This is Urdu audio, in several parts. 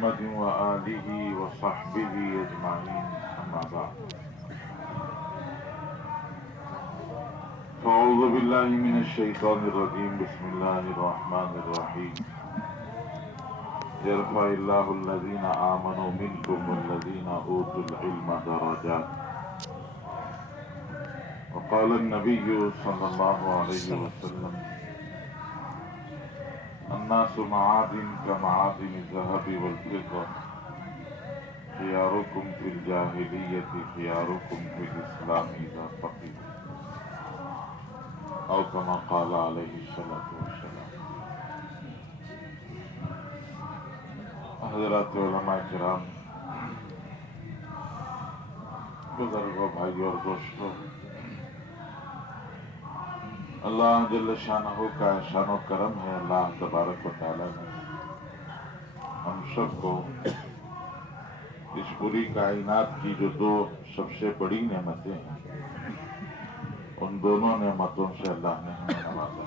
محمد وآلہ وصحبہ اجمعین اما بعد فاعوذ باللہ من الشیطان الرجیم بسم اللہ الرحمن الرحیم يرفع الله الذين آمنوا منكم والذين أوتوا العلم درجات وقال النبي صلى الله عليه وسلم الناس معادن كمعادن الذهب والفضة خياركم في الجاهلية خياركم في الإسلام إذا فقهوا أو كما قال عليه الصلاة والسلام. حضرات علماء کرام، بزرگوں، بھائی اور دوستوں، اللہ جل شانہ کا شان و کرم ہے. اللہ تبارک و تعالی نے ہم سب کو اس پوری کائنات کی جو دو سب سے بڑی نعمتیں ہیں، ان دونوں نعمتوں سے اللہ نے ہمیں نوازا.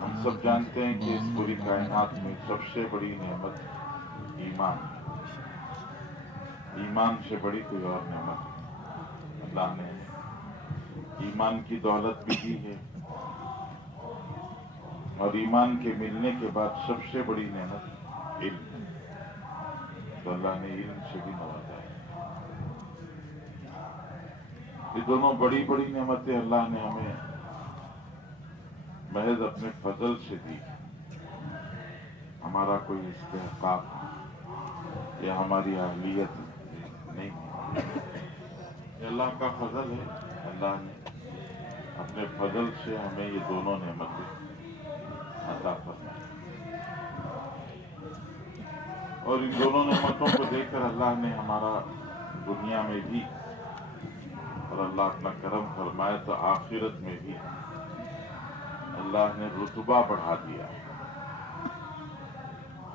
ہم سب جانتے ہیں کہ اس پوری کائنات میں سب سے بڑی نعمت ایمان ہے. ایمان سے بڑی کوئی اور نعمت نہیں. اللہ نے ایمان کی دولت بھی دی ہے، اور ایمان کے ملنے کے بعد سب سے بڑی نعمت علم ہے. تو اللہ نے علم سے بھی نوازا ہے. یہ دونوں بڑی بڑی نعمتیں اللہ نے ہمیں محض اپنے فضل سے دی. ہمارا کوئی استحقاق یا ہماری اہلیت نہیں ہے، یہ اللہ کا فضل ہے. اللہ نے اپنے فضل سے ہمیں یہ دونوں نعمتیں عطا فرمائی، اور ان دونوں نعمتوں کو دیکھ کر اللہ نے ہمارا دنیا میں بھی، اور اللہ اپنا کرم فرمائے تو آخرت میں بھی اللہ نے رتبہ بڑھا دیا.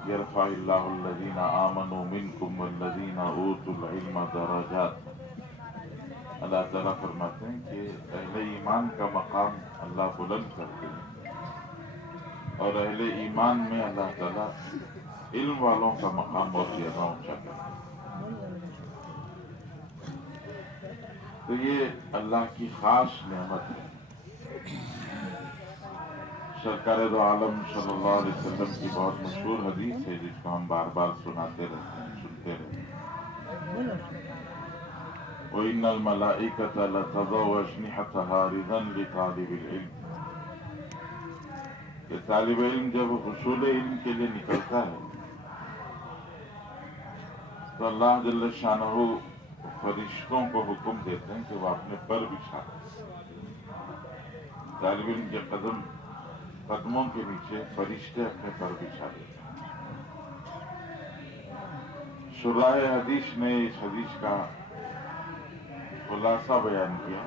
یرفع اللہ الذین آمنوا منکم والذین اوتوا العلم درجات. اللہ تعالیٰ فرماتے ہیں کہ اہل ایمان کا مقام اللہ بلند کرتے ہیں، اور اہل ایمان میں اللہ تعالیٰ علم والوں کا مقام بہت زیادہ اونچا کرتے ہیں. تو یہ اللہ کی خاص نعمت ہے. سرکار دو عالم صلی اللہ علیہ وسلم کی بہت مشہور حدیث ہے، جس کو ہم بار بار سناتے رہتے ہیں، سنتے رہتے ہیں. وَإِنَّ الْمَلَائِكَةَ لَتَضَعُ أَجْنِحَتَهَا رِضًا لِطَالِبِ الْعِلْمِ. کہ طالب علم جب حصول علم کے لیے نکلتا ہے تو اللہ جل شانہ فرشتوں کو حکم دیتے ہیں کہ وہ اپنے پر بچھا دیں. طالب علم کے قدموں کے نیچے فرشتے اپنے پر بچھا دیتے ہیں. شراح حدیث نے اس حدیث کا خلاصہ بیان کیا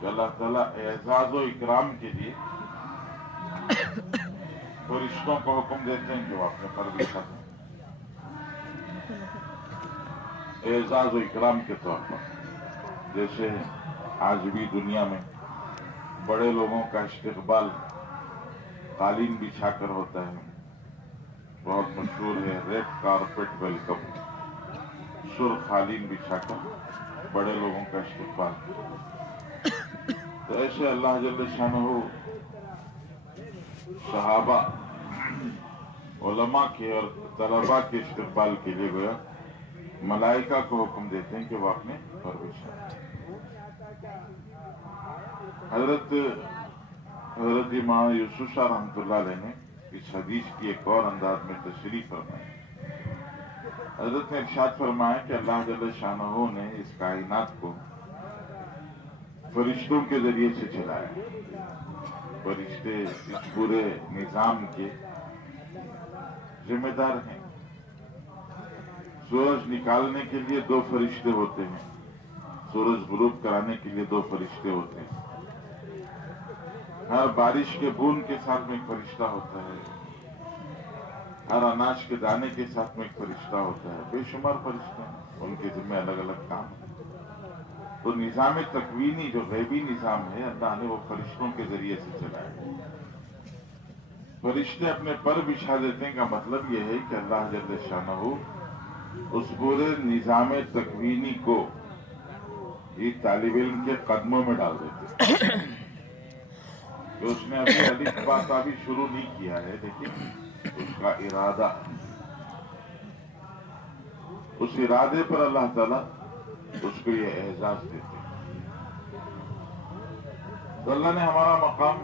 کہ اللہ تعالیٰ اعزاز و اکرام کے لیے فرشتوں کو حکم دیتے ہیں کہ وہ اپنے پر بچھا دیں. اعزاز و اکرام کے طور پر، جیسے آج بھی دنیا میں بڑے لوگوں کا استقبال قالین بچھا کر ہوتا ہے. بہت مشہور ہے ریڈ کارپیٹ ویلکم. سرخ قالین بچھا کر بڑے لوگوں کا استقبال. تو ایسے اللہ جل شانہ صحابہ، علماء کے اور طلباء کے استقبال کے لیے گویا ملائکہ کو حکم دیتے ہیں کہ وہ اپنے پر بچھا. حضرت امام یوسف شاہ رحمۃ اللہ علیہ نے اس حدیث کی ایک اور انداز میں تشریح فرمائی. حضرت نے ارشاد فرمایا کہ اللہ جل شانہ نے اس کائنات کو فرشتوں کے ذریعے سے چلایا. فرشتے اس پورے نظام کے ذمہ دار ہیں. سورج نکالنے کے لیے 2 فرشتے ہوتے ہیں، سورج غروب کرانے کے لیے 2 فرشتے ہوتے ہیں. ہر بارش کے بوند کے ساتھ میں ایک فرشتہ ہوتا ہے، ہر اناج کے دانے کے ساتھ میں ایک فرشتہ ہوتا ہے. بے شمار فرشتے ہیں، ان کے ذمہ الگ الگ کام ہیں. تو نظام تکوینی جو غیبی نظام ہے، اللہ نے وہ فرشتوں کے ذریعے سے چلایا. فرشتے اپنے پر بچھا دیتے ہیں کا مطلب یہ ہے کہ اللہ جل شانہ اس پورے نظام تکوینی کو ایک طالب علم کے قدموں میں ڈال دیتے ہیں کہ اس نے ابھی الف با تا بھی شروع نہیں کیا ہے، لیکن اس کا ارادہ، اس ارادے پر اللہ تعالیٰ اس کو یہ اعزاز دیتے ہیں۔ تو اللہ نے ہمارا مقام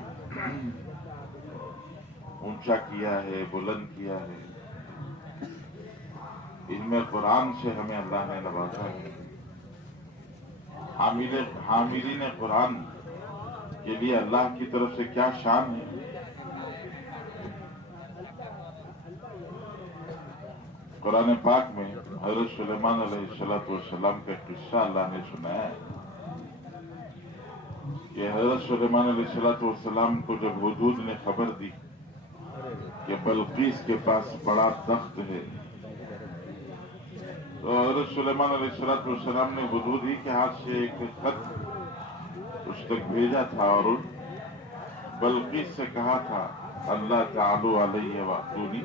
اونچا کیا ہے، بلند کیا ہے، علم قرآن سے ہمیں اللہ نے نوازا ہے۔ حاملین قرآن کے لیے اللہ کی طرف سے کیا شان ہے۔ قرآن پاک میں حضرت سلیمان علیہ السلام کا قصہ اللہ نے سنایا ہے کہ حضرت سلیمان علیہ السلام کو جب حدود نے خبر دی کہ بلقیس کے پاس بڑا تخت ہے، تو حضرت سلیمان علیہ السلام نے حدود ہی کے ہاتھ سے ایک خط اس تک بھیجا تھا اور بلقیس سے کہا تھا اللہ تعالی علیہ واتونی،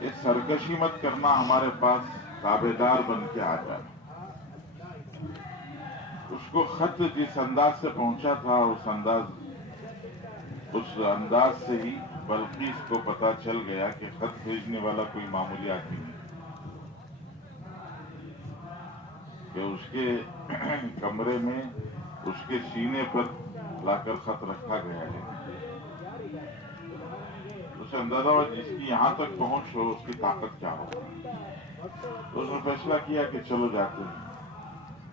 یہ سرکشی مت کرنا، ہمارے پاس تابع دار بن کے آ جانا۔ اس کو خط جس انداز سے پہنچا تھا اس انداز سے ہی بلقیس کو پتا چل گیا کہ خط بھیجنے والا کوئی معمولی آدمی نہیں، کہ اس کے کمرے میں اس کے سینے پر لا کر خط رکھا گیا ہے۔ اسے اندازہ ہوا جس کی یہاں تک پہنچ ہو اس کی طاقت کیا ہو۔ تو اس نے فیصلہ کیا کہ چلو جاتے ہیں۔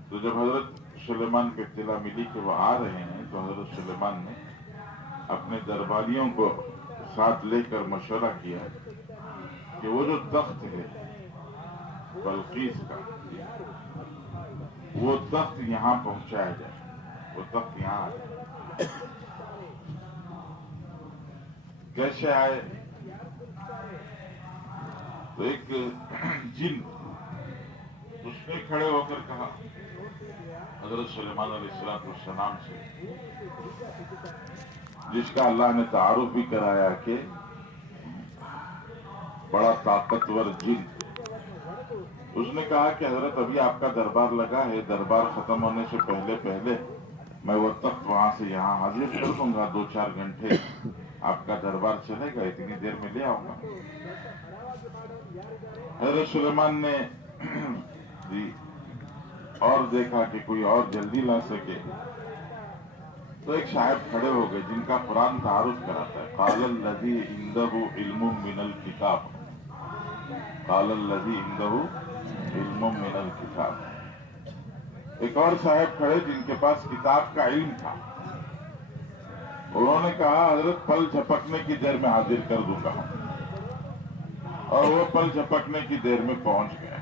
تو جب حضرت سلیمان کو اطلاع ملی کہ وہ آ رہے ہیں تو حضرت سلیمان نے اپنے درباریوں کو ساتھ لے کر مشورہ کیا کہ وہ جو تخت ہے بلقیس کا، وہ تخت یہاں پہنچایا جائے، وہ تخت یہاں آئے۔ کیسے آئے؟ تو ایک جن اس نے کھڑے ہو کر کہا حضرت سلیمان علیہ السلام سے، جس کا اللہ نے تعارف بھی کرایا کہ بڑا طاقتور جن، اس نے کہا کہ حضرت ابھی آپ کا دربار لگا ہے، دربار ختم ہونے سے پہلے میں وہ تخت وہاں سے یہاں حاضر کر دوں گا، 2-4 گھنٹے آپ کا دربار چلے گا، اتنی دیر میں لے آؤں گا۔ حضرت سلیمان نے اور دیکھا کہ کوئی اور جلدی لا سکے، تو ایک صاحب کھڑے ہو گئے جن کا قرآن تعارف کراتا ہے، قال الذی عندہ علم من الکتاب، قال الذی عندہ علم من الکتاب۔ ایک اور صاحب کھڑے جن کے پاس کتاب کا علم تھا، انہوں نے کہا حضرت پل جھپکنے کی دیر میں حاضر کر دوں گا، اور وہ پل جھپکنے کی دیر میں پہنچ گئے۔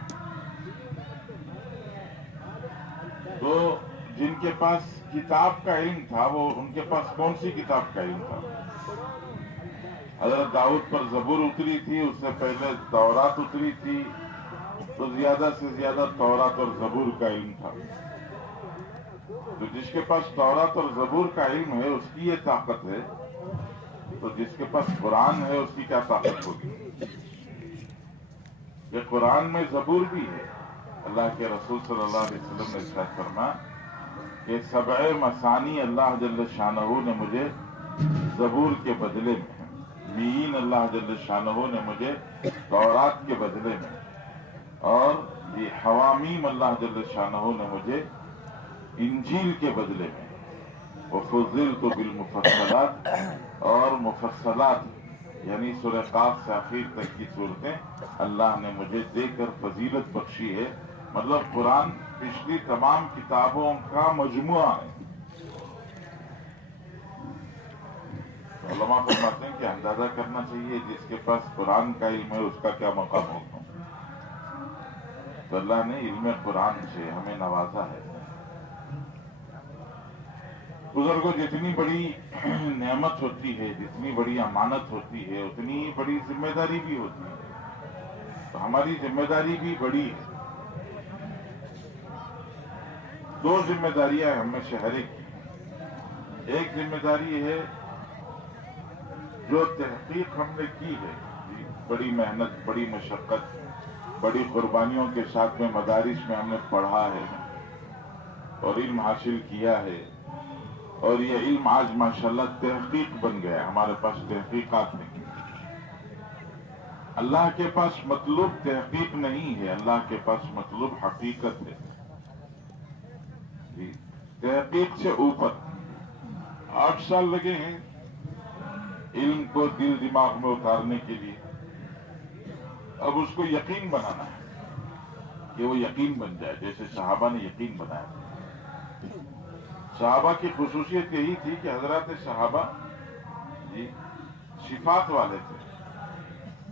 تو جن کے پاس کتاب کا علم تھا، وہ ان کے پاس کون سی کتاب کا علم تھا؟ حضرت داؤد پر زبور اتری تھی، اس سے پہلے تورات اتری تھی، تو زیادہ سے زیادہ تورات اور زبور کا علم تھا۔ تو جس کے پاس تورات اور زبور کا علم ہے اس کی یہ طاقت ہے، تو جس کے پاس قرآن ہے اس کی کیا طاقت ہوگی؟ یہ قرآن میں زبور بھی ہے۔ اللہ کے رسول صلی اللہ علیہ وسلم نے ارشاد فرمایا کہ 7 مثانی اللہ جل شانہ نے مجھے زبور کے بدلے میں، مین اللہ جل شانہ نے مجھے تورات کے بدلے میں، اور یہ حوامیم اللہ جل شانہ نے مجھے انجیل کے بدلے میں، وفضلت بالمفصلات، اور مفصلات یعنی سورہ قاف سے آخر تک کی صورتیں اللہ نے مجھے دے کر فضیلت بخشی ہے۔ مطلب قرآن پچھلی تمام کتابوں کا مجموعہ ہے۔ علماء فرماتے ہیں کہ اندازہ کرنا چاہیے جس کے پاس قرآن کا علم ہے اس کا کیا مقام ہوگا۔ تو اللہ نے علم قرآن سے ہمیں نوازا ہے۔ بزرگوں، جتنی بڑی نعمت ہوتی ہے، جتنی بڑی امانت ہوتی ہے، اتنی بڑی ذمہ داری بھی ہوتی ہے۔ تو ہماری ذمہ داری بھی بڑی ہے۔ 2 ذمہ داریاں ہم میں سے ہر ایک کی۔ ایک ذمہ داری ہے جو تحقیق ہم نے کی ہے، بڑی محنت، بڑی مشقت، بڑی قربانیوں کے ساتھ میں مدارس میں ہم نے پڑھا ہے اور علم حاصل کیا ہے، اور یہ علم آج ماشاءاللہ تحقیق بن گیا. ہمارے پاس تحقیقات نہیں. اللہ کے پاس مطلوب تحقیق نہیں ہے، اللہ کے پاس مطلوب حقیقت ہے. جی، تحقیق سے اوپر 8 سال لگے ہیں علم کو دل دماغ میں اتارنے کے لیے. اب اس کو یقین بنانا ہے کہ وہ یقین بن جائے، جیسے صحابہ نے یقین بنایا. صحابہ کی خصوصیت یہی تھی کہ حضرات صحابہ جی صفات والے تھے.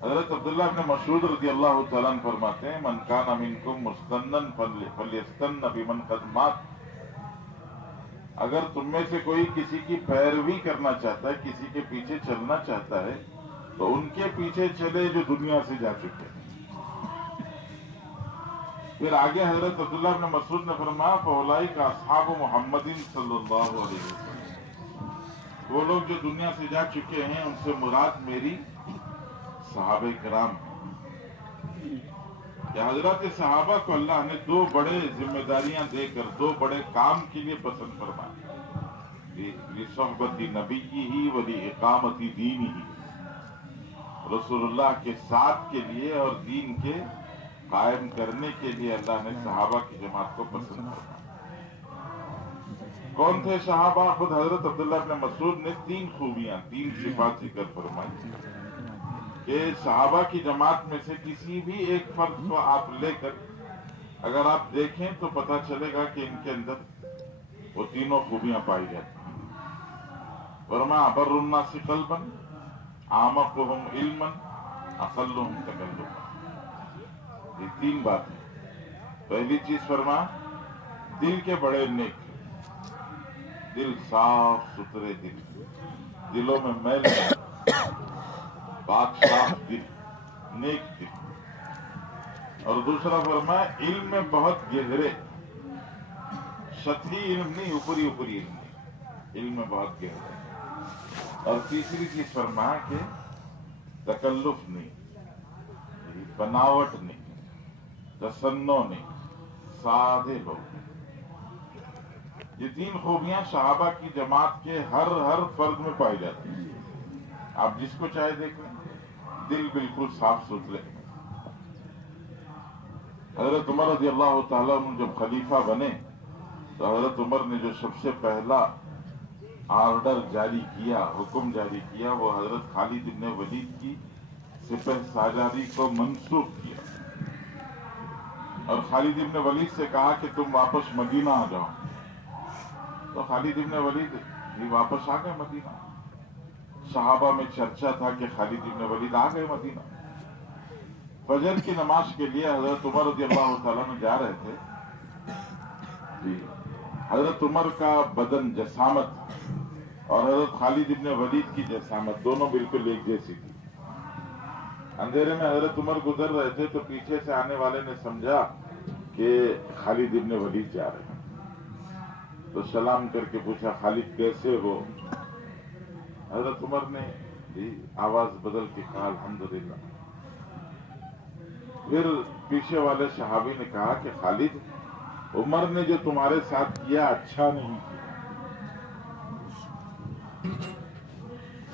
حضرت عبداللہ بن مسعود رضی اللہ تعالیٰ عنہ فرماتے ہیں من کان منکم مستنن فلیستن بمن قد مات. اگر تم میں سے کوئی کسی کی پیروی کرنا چاہتا ہے، کسی کے پیچھے چلنا چاہتا ہے، تو ان کے پیچھے چلے جو دنیا سے جا چکے. پھر آگے حضرت عبداللہ بن مسعود نے فرمایا فاولئک اصحاب محمد صلی اللہ علیہ وسلم. وہ لوگ جو دنیا سے جا چکے ہیں ان سے مراد میری صحابہ کرام ہیں. کہ حضرت صحابہ کو اللہ نے 2 بڑے ذمہ داریاں دے کر 2 بڑے کام کے لیے پسند فرمایا. لصحبت نبیہ ولاقامت دینہ، رسول اللہ کے ساتھ کے لیے اور دین کے قائم کرنے کے لیے اللہ نے صحابہ کی جماعت کو پسند فرمایا. کون تھے صحابہ؟ خود حضرت عبداللہ بن مسعود نے 3 خوبیاں، 3 صفات ذکر فرمائی کہ صحابہ کی جماعت میں سے کسی بھی ایک فرد کو آپ لے کر اگر آپ دیکھیں تو پتہ چلے گا کہ ان کے اندر وہ تینوں خوبیاں پائی جاتی ہیں. فرمایا ابر الناس قلبا، اعمقهم علما، اقلهم تکلما. یہ 3 باتیں. پہلی چیز فرما دل کے بڑے نیک، دل صاف ستھرے دل، دلوں میں میل نہیں، پاک صاف دل، نیک دل. اور دوسرا فرمایا علم میں بہت گہرے، سطحی علم نہیں، اوپری اوپری علم نہیں، علم میں بہت گہرے. اور تیسری چیز فرمایا کہ تکلف نہیں، بناوٹ نہیں، تصنع نہیں، سادے لوگ. یہ 3 خوبیاں صحابہ کی جماعت کے ہر فرد میں پائی جاتی ہیں. آپ جس کو چاہے دیکھ لیں، دل بالکل صاف ستھرے. حضرت عمر رضی اللہ تعالیٰ عنہ جب خلیفہ بنے تو حضرت عمر نے جو سب سے پہلا آرڈر جاری کیا، حکم جاری کیا، وہ حضرت خالد بن ولید کی سپہ سالاری کو منسوخ کیا اور خالد بن ولید سے کہا کہ تم واپس مدینہ آ جاؤ. تو خالد بن ولید بھی واپس آ گئے مدینہ. صحابہ میں چرچا تھا کہ خالد بن ولید آ گئے مدینہ. فجر کی نماز کے لیے حضرت عمر رضی اللہ تعالیٰ عنہ جا رہے تھے. جی حضرت عمر کا بدن جسامت اور حضرت خالد بن ولید کی جسامت دونوں بالکل ایک جیسی تھی. اندھیرے میں حضرت عمر گزر رہے تھے تو پیچھے سے آنے والے نے سمجھا کہ خالد بن ولید جا رہے ہیں. تو سلام کر کے پوچھا خالد کیسے ہو؟ حضرت عمر نے آواز بدل کے کہا الحمدللہ. پھر پیچھے والے صحابی نے کہا کہ خالد، عمر نے جو تمہارے ساتھ کیا اچھا نہیں کیا.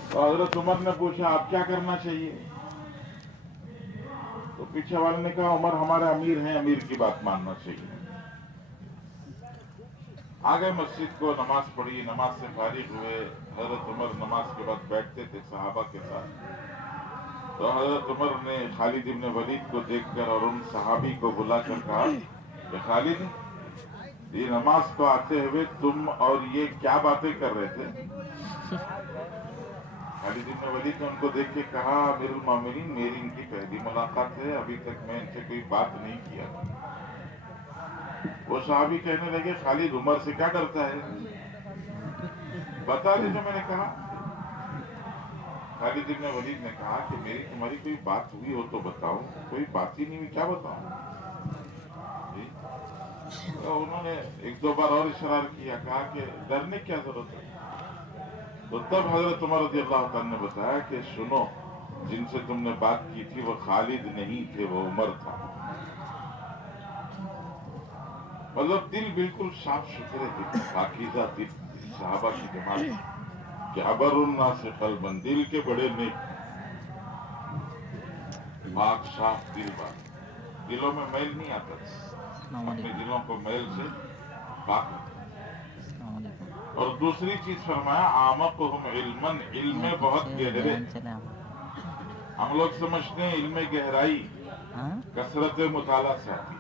تو حضرت عمر نے پوچھا آپ کیا کرنا چاہیے؟ تو پیچھے والے نے کہا عمر ہمارے امیر ہیں، امیر کی بات ماننا چاہیے. آگے مسجد کو نماز پڑھی، نماز سے فارغ ہوئے. حضرت عمر نماز کے بعد بیٹھتے تھے صحابہ کے ساتھ. تو حضرت عمر نے خالد بن ولید کو دیکھ کر اور ان صحابی کو بلا کر کہا کہ خالد، یہ نماز کو آتے ہوئے تم اور یہ کیا باتیں کر رہے تھے؟ خالد بن ولید نے ان کو دیکھ کے کہا امیر المومنین، میری ان کی پہلی ملاقات ہے، ابھی تک میں ان سے کوئی بات نہیں کیا. وہ صحابی کہنے لگے خالد عمر سے کیا ڈرتا ہے، بتا دے جو میں نے کہا. خالد بن ولید نے کہا کہ میری تمہاری کوئی بات ہوئی ہو تو بتاؤ، کوئی بات ہی نہیں ہوئی کیا بتاؤں. تو انہوں نے 1-2 بار اور اشرار کیا، کہا کہ ڈرنے کیا ضرورت ہے، تو تب حضرت عمر رضی اللہ تعالیٰ نے بتایا کہ سنو، جن سے تم نے بات کی تھی وہ خالد نہیں تھے، وہ عمر تھا. مطلب دل بالکل صاف ستھرے تھے، پاکیزہ دل، صحابہ کی جماعت کہ ابر الناس قلبا، دل کے بڑے نیک، پاک صاف دل بات، دلوں میں میل نہیں آتا تھا، اپنے دلوں کو میل سے پاک. اور دوسری چیز فرمایا اعمقہم علما، علم میں بہت گہرے. ہم لوگ سمجھتے ہیں علم گہرائی کثرت مطالعہ سے آتی ہے.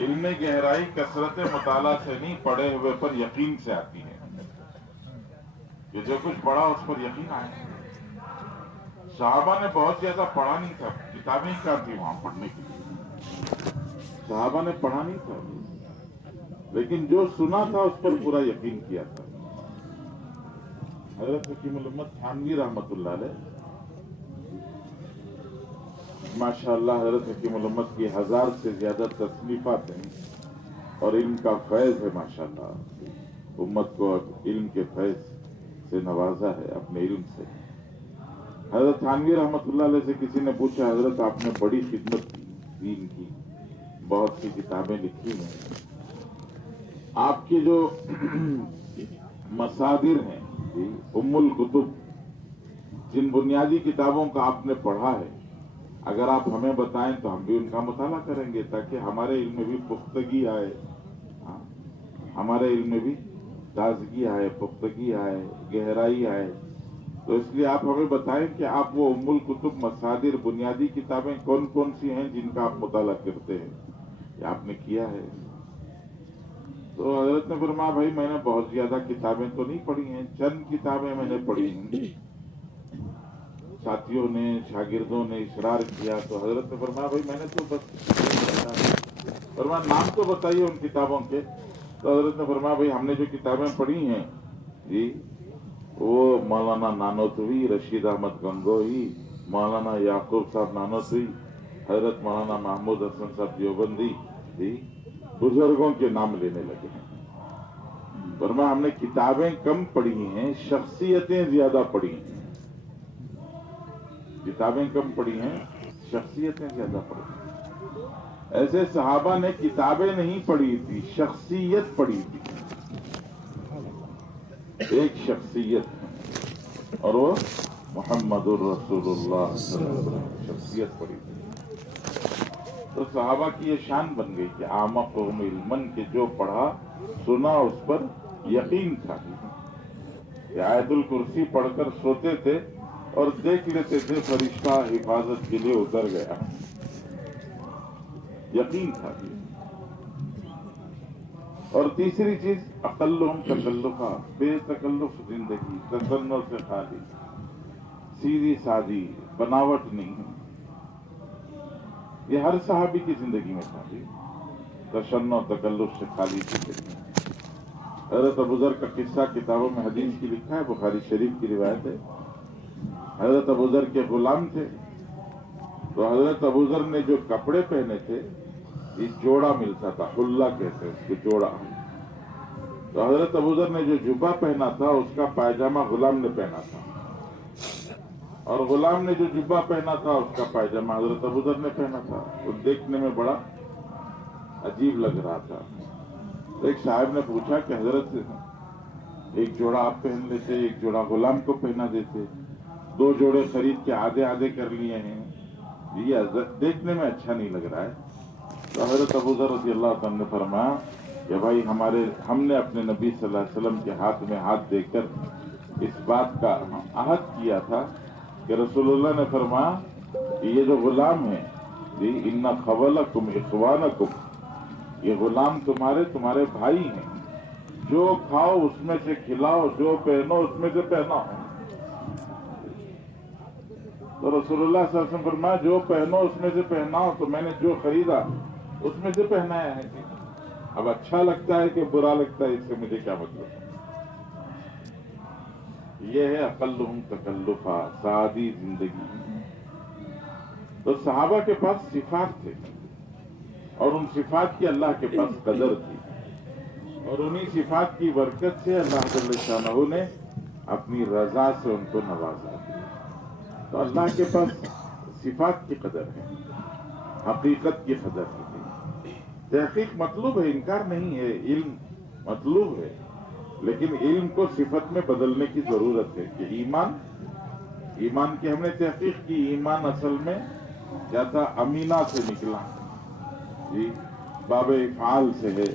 علم گہرائی کثرت مطالعہ سے نہیں، پڑھے ہوئے پر یقین سے آتی ہے. کہ جو کچھ پڑھا اس پر یقین آئے. صحابہ نے بہت زیادہ پڑھا نہیں تھا، کتابیں کیا تھی وہاں پڑھنے کے لیے، صحابہ نے پڑھا نہیں تھا، لیکن جو سنا تھا اس پر پورا یقین کیا تھا. حضرت حکیم الامت تھانوی رحمۃ اللہ علیہ، ماشاءاللہ حضرت حکیم الامت کی 1000 سے زیادہ تصنیفات ہیں اور علم کا فیض ہے. ماشاءاللہ امت کو علم کے فیض سے نوازا ہے اپنے علم سے. حضرت تھانوی رحمۃ اللہ علیہ سے کسی نے پوچھا حضرت آپ نے بڑی خدمت کی دین کی، بہت سی کتابیں لکھی ہیں، آپ کی جو مصادر ہیں ام الکتب، جن بنیادی کتابوں کا آپ نے پڑھا ہے، اگر آپ ہمیں بتائیں تو ہم بھی ان کا مطالعہ کریں گے تاکہ ہمارے علم میں بھی پختگی آئے، ہمارے علم میں بھی تازگی آئے، پختگی آئے، گہرائی آئے. تو اس لیے آپ ہمیں بتائیں کہ آپ وہ ام الکتب، مصادر، بنیادی کتابیں کون کون سی ہیں جن کا آپ مطالعہ کرتے ہیں، یہ آپ نے کیا ہے. تو حضرت نے فرمایا بھائی میں نے بہت زیادہ کتابیں تو نہیں پڑھی ہیں، چند کتابیں میں نے پڑھی ہیں. ساتھیوں نے، شاگردوں نے اصرار کیا تو حضرت نے فرمایا بھائی میں نے تو بس فرمایا نام تو بتائیے ان کتابوں کے. تو حضرت نے فرمایا بھائی ہم نے جو کتابیں پڑھی ہیں جی، وہ مولانا نانوتوی، رشید احمد گنگوہی، مولانا یعقوب صاحب نانوتوی، حضرت مولانا محمود حسن صاحب دیوبندی جی، بزرگوں کے نام لینے لگے ہیں. فرمایا ہم نے کتابیں کم پڑھی ہیں، شخصیتیں زیادہ پڑھی ہیں. کتابیں کم پڑھی ہیں، شخصیتیں زیادہ پڑھی ہیں. ایسے صحابہ نے کتابیں نہیں پڑھی تھی، شخصیت پڑھی تھی. ایک شخصیت، اور وہ محمد الرسول اللہ صلی اللہ علیہ وسلم شخصیت پڑھی تھی. تو صحابہ کی یہ شان بن گئی کہ اعمقہم علما، کہ جو پڑھا سنا اس پر یقین تھا. کہ آیت الکرسی پڑھ کر سوتے تھے اور دیکھ لیتے تھے فرشتہ حفاظت کے لیے اتر گیا، یقین تھا. اور تیسری چیز اقلہم تکلفا، بے تکلف زندگی، تصنع سے خالی، سیدھی سادی، بناوٹ نہیں. یہ ہر صحابی کی زندگی میں تھا، تشنع تکلف سے خالی زندگی. حضرت ابوذر کا قصہ کتابوں میں حدیث کی لکھا ہے، بخاری شریف کی روایت ہے. حضرت ابوذر کے غلام تھے، تو حضرت ابوذر نے جو کپڑے پہنے تھے یہ جوڑا ملتا تھا، حلہ کہتے ہیں اس کو، جوڑا. تو حضرت ابوذر نے جو جبہ پہنا تھا اس کا پائجامہ غلام نے پہنا تھا، اور غلام نے جو جبہ پہنا تھا اس کا پائجامہ حضرت ابوذر نے پہنا تھا. وہ دیکھنے میں بڑا عجیب لگ رہا تھا. تو ایک صاحب نے پوچھا کہ حضرت ایک جوڑا آپ پہن لیتے، ایک جوڑا غلام کو پہنا دیتے، 2 جوڑے خرید کے آدھے آدھے کر لیے ہیں، یہ دیکھنے میں اچھا نہیں لگ رہا ہے. تو حضرت ابوذر رضی اللہ عنہ نے فرمایا کہ بھائی ہم نے اپنے نبی صلی اللہ علیہ وسلم کے ہاتھ میں ہاتھ دے کر اس بات کا عہد کیا تھا کہ رسول اللہ نے فرمایا کہ یہ جو غلام ہے ان خولکم اخوانکم، یہ غلام تمہارے بھائی ہیں، جو کھاؤ اس میں سے کھلاؤ، جو پہنو اس میں سے پہناؤ. تو رسول اللہ صلی اللہ علیہ وسلم فرمایا جو پہنو اس میں سے پہناؤ. تو میں نے جو خریدا اس میں سے پہنایا ہے. اب اچھا لگتا ہے کہ برا لگتا ہے اس سے مجھے کیا مطلب. یہ ہے اقلہم تکلفا، سادی زندگی. تو صحابہ کے پاس صفات تھے اور ان صفات کی اللہ کے پاس قدر تھی. اور انہی صفات کی برکت سے اللہ جل شانہ نے اپنی رضا سے ان کو نوازا. تو اللہ کے پاس صفات کی قدر ہے, حقیقت کی قدر ہے. تحقیق مطلوب ہے, انکار نہیں ہے, علم مطلوب ہے, لیکن علم کو صفت میں بدلنے کی ضرورت ہے. کہ ایمان کی ہم نے تحقیق کی, ایمان اصل میں کیا تھا؟ امینہ سے نکلا جی, باب افعال سے ہے.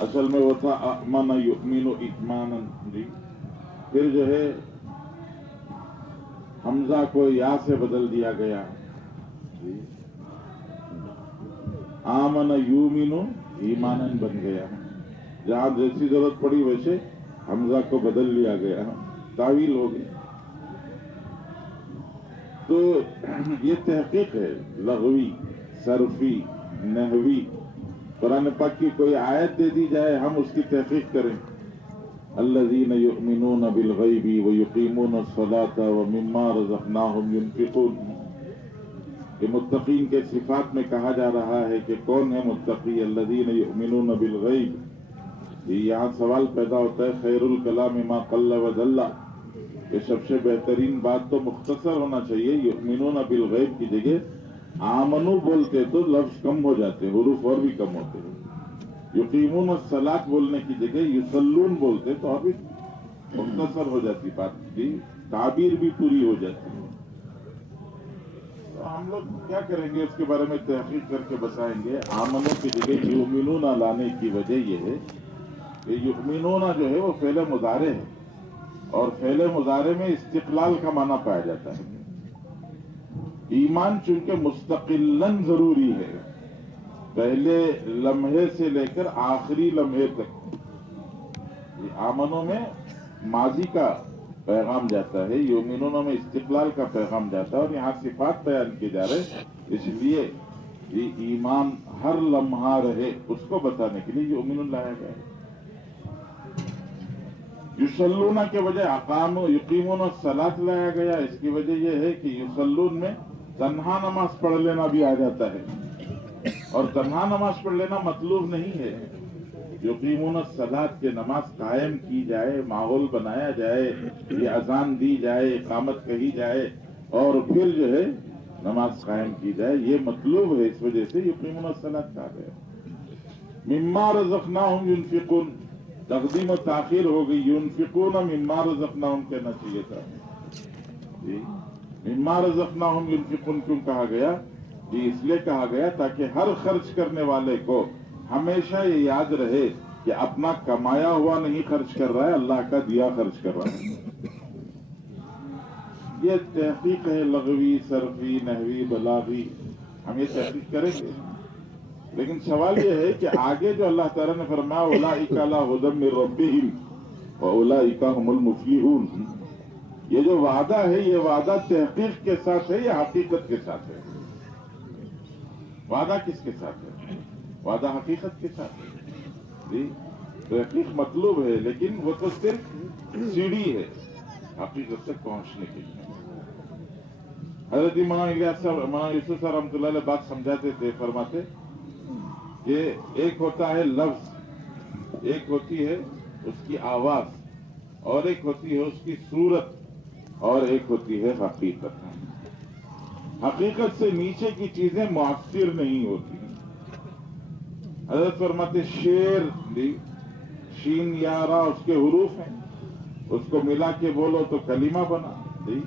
اصل میں وہ تھا امن یؤمن ایمانا جی. پھر جو ہے حمزہ کو یا سے بدل دیا گیا جی, آمن یؤمن ایمانا بن گیا. جہاں جیسی ضرورت پڑی ویسے حمزہ کو بدل لیا گیا, تعویل ہو گئی. تو یہ تحقیق ہے لغوی, صرفی, نحوی. قرآن پاک کی کوئی آیت دے دی جائے, ہم اس کی تحقیق کریں. الذین یؤمنون بالغیب ویقیمون الصلاة ومما رزقناہم ینفقون. کہ متقین کے صفات میں کہا جا رہا ہے کہ کون ہے متقی؟ الذین یؤمنون بالغیب. یہاں سوال پیدا ہوتا ہے, خیر الکلام ما قل و دل, کہ سب سے بہترین بات تو مختصر ہونا چاہیے. یؤمنون بالغیب کی جگہ آمنو بولتے تو لفظ کم ہو جاتے, حروف اور بھی کم ہوتے ہیں. یقیمون الصلاۃ بولنے کی جگہ یصلون بولتے تو ابھی مختصر ہو جاتی بات کی, تعبیر بھی پوری ہو جاتی. تو ہم لوگ کیا کریں گے اس کے بارے میں تحقیق کر کے بتائیں گے. آمنو کی جگہ یؤمنون لانے کی وجہ یہ ہے کہ یؤمنون جو ہے وہ فعل مضارع ہے, اور فعل مضارع میں استقلال کا معنی پایا جاتا ہے. ایمان چونکہ مستقلاً ضروری ہے, پہلے لمحے سے لے کر آخری لمحے تک. آمنوں میں ماضی کا پیغام جاتا ہے, یؤمنون میں استقلال کا پیغام جاتا ہے. اور یہاں صفات بیان کیے جا رہے, اس لیے یہ ایمان ہر لمحہ رہے اس کو بتانے کے لیے یؤمنون لایا گیا ہے. یصلون کے وجہ اقام یقیمون الصلاۃ لایا گیا. اس کی وجہ یہ ہے کہ یصلون میں تنہا نماز پڑھ لینا بھی آ جاتا ہے, اور تنہا نماز پڑھ لینا مطلوب نہیں ہے. یقیمون الصلاۃ کے نماز قائم کی جائے, ماحول بنایا جائے, یہ اذان دی جائے, اقامت کہی جائے, اور پھر جو ہے نماز قائم کی جائے, یہ مطلوب ہے. اس وجہ سے یقیمون الصلاۃ کہا گیا. مما رزقناہم ینفقون, تقدیم و تاخیر ہو گئی. ینفقون مما رزقناہم کہنا چاہیے تھا جی. مما رزقناہم ینفقون کیوں کہا گیا جی؟ اس لیے کہا گیا تاکہ ہر خرچ کرنے والے کو ہمیشہ یہ یاد رہے کہ اپنا کمایا ہوا نہیں خرچ کر رہا ہے, اللہ کا دیا خرچ کر رہا ہے. یہ تحقیق ہے لغوی, صرفی, نحوی, بلاغی. ہم یہ تحقیق کریں گے, لیکن سوال یہ ہے کہ آگے جو اللہ تعالیٰ نے فرمایا اولئک علی ھدی من ربہم واولئک ھم المفلحون, یہ جو وعدہ ہے یہ وعدہ تحقیق کے ساتھ ہے یا حقیقت کے ساتھ ہے؟ وعدہ کس کے ساتھ ہے؟ وعدہ حقیقت کے ساتھ ہے جی. تحقیق مطلوب ہے, لیکن وہ تو صرف سیڑھی ہے حقیقت تک پہنچنے کے لیے. حضرت مولانا یوسف صاحب رحمۃ اللہ علیہ بات سمجھاتے تھے, فرماتے کہ ایک ہوتا ہے لفظ, ایک ہوتی ہے اس کی آواز, اور ایک ہوتی ہے اس کی صورت, اور ایک ہوتی ہے حقیقت. حقیقت سے نیچے کی چیزیں مؤثر نہیں ہوتی. حضرت فرماتے شیر دی, شین یا را اس کے حروف ہیں, اس کو ملا کے بولو تو کلمہ بنا دی,